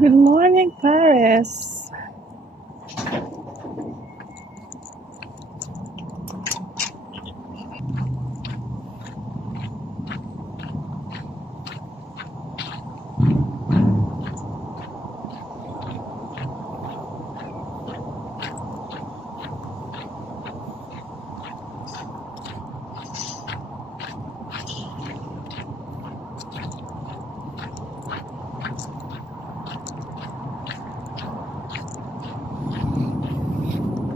Good morning, Paris.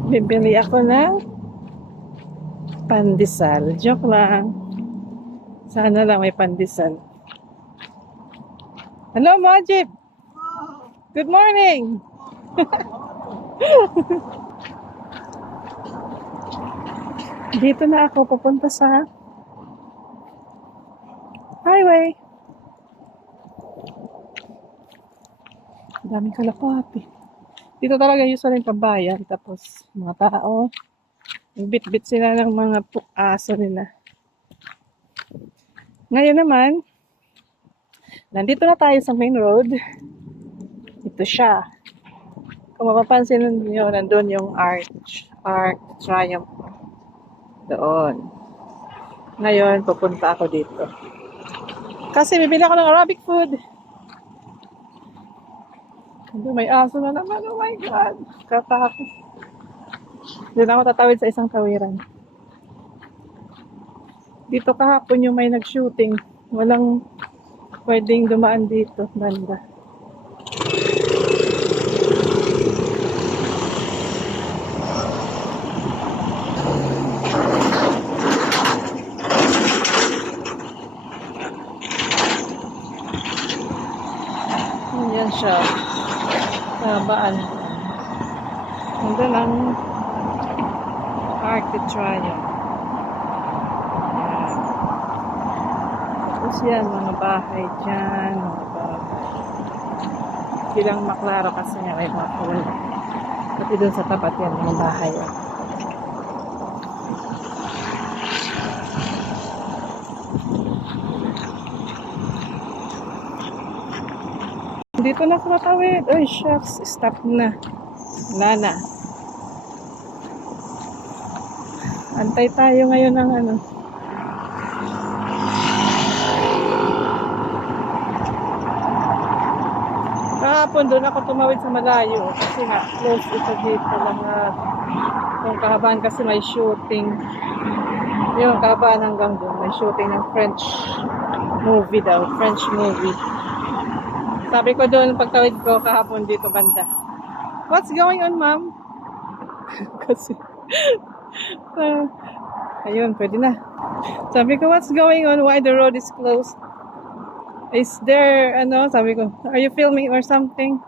Bibili ako ng pandesal. Joke lang. Sana lang may pandesal. Hello, Majib. Good morning. Dito na ako pupunta sa highway. Daming kalapati. Dito talaga usually yung pambayan. Tapos mga tao, bit-bit sila ng mga aso nila. Ngayon naman, nandito na tayo sa main road. Ito siya. Kung mapapansin niyo, nandun yung Arc Triumph. Doon. Ngayon, pupunta ako dito. Kasi bibili ako ng Arabic food. May aso na naman. Oh my God. Katakot. Doon ako tatawid sa isang kawiran. Dito kahapon yung may nag-shooting. Walang pwedeng dumaan dito. Banda. Ayan siya. Tabaan. Nandun ang Arc Triumph. Tapos yan, mga bahay dyan, mga bahay. Bilang maklaro kasi nga may mga pool. Pati dun sa tapat yan, mga bahay. Dito na ako natawid. Ay, shucks. Stop na. Wala na. Antay tayo ngayon ng ano. Kahapon doon ako tumawid sa malayo. Kasi nga, close ito dito lang. Kung kahabaan kasi may shooting. Yung kahabaan hanggang doon. May shooting ng French movie daw. French movie. Sabi ko doon, pagtawid ko kahapon dito banda. What's going on, ma'am? Kasi, ayun, pwede na. Sabi ko, what's going on? Why the road is closed? Is there, sabi ko, are you filming or something?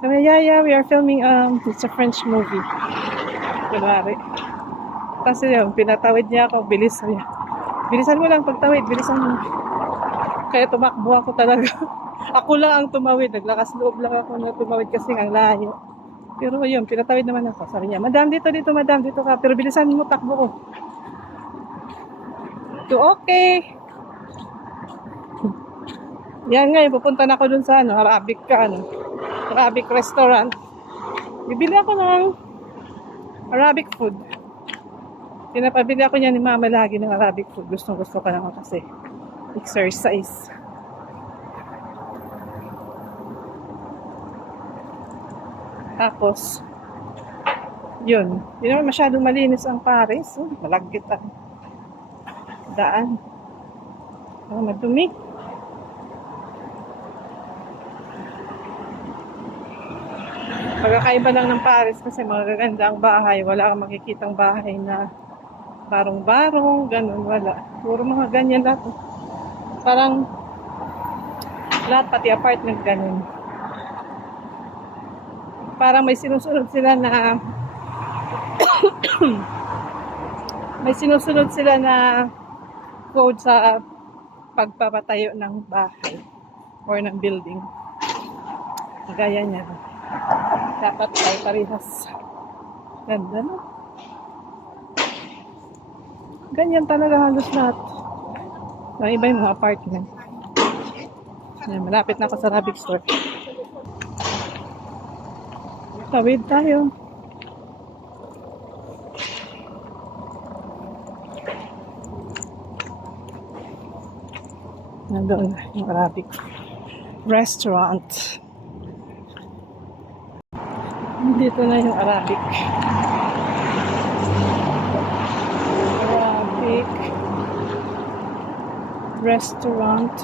Sabi, yeah, we are filming, it's a French movie. Kunwari. Kasi yun, pinatawid niya ako, bilisan niya. Bilisan mo lang pagtawid, bilisan mo. Kaya tumakbo ako talaga. Ako lang ang tumawid. Naglakas loob lang ako na tumawid kasi ang layo. Pero yun, pinatawid naman ako. Sabi niya, madam, dito, madam, dito ka. Pero bilisan mo, takbo ko. So, okay. Yan nga, pupunta na ako dun sa Arabic restaurant. Bibili ako ng Arabic food. Pinapabili ako niya ni mama lagi ng Arabic food. Gusto ko naman kasi exercise. Tapos, yun. Hindi naman masyadong malinis ang Paris. Malagkit ang daan. Madumi. Pagkakaiba lang ng Paris kasi magaganda ang bahay. Wala kang makikitang bahay na barong-barong, ganun, wala. Puro mga ganyan lahat. Parang lahat, pati apartment, ganun. Parang may sinusunod sila na code sa pagpapatayo ng bahay or ng building. Gaya niya. Dapat ay parehas. Ganda, no? Ganyan talaga halos lahat. May iba yung mga apartment. Yan, malapit na ako sa Arabic store. Tawid tayo. Nandun yung Arabic restaurant. Dito na yung Arabic. Arabic restaurant.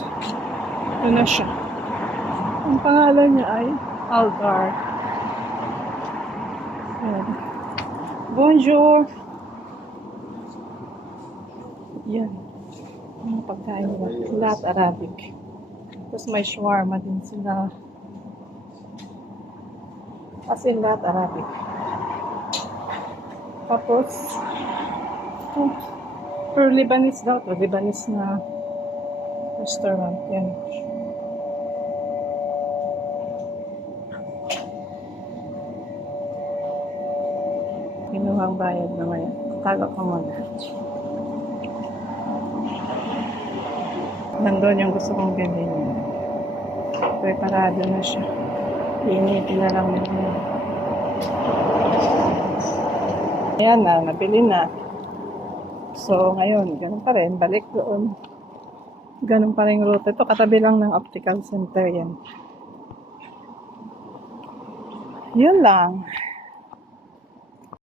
Ito na siya. Ang pangalan niya ay Algar. Ayan. Bonjour! Yan. Ang pagkain nila. Lahat Arabic. Tapos may shawarma din sila. As in lahat Arabic. Tapos, ito. Per Lebanese daw to. Lebanese na restaurant. Yan. Kinuhang bayad na ngayon. Tago ko muna. Nandun yung gusto kong bilhin. Preparado na siya. Iinitin na lang nila. Ayan na, nabili na. So, ngayon, ganun pa rin. Balik doon. Ganun pa rin route. Ito, katabi lang ng optical center yan. Yun lang.